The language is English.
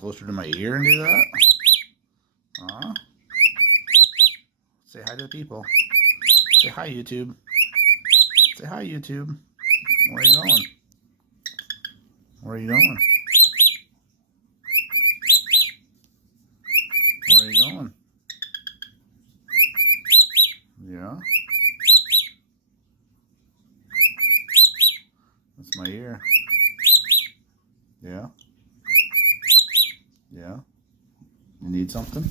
closer to my ear and do that? Huh? Say hi to the people. Say hi, YouTube. Say hi, YouTube. Where are you going? Where are you going? Where are you going? Yeah. That's my ear. Yeah. Yeah. You need something?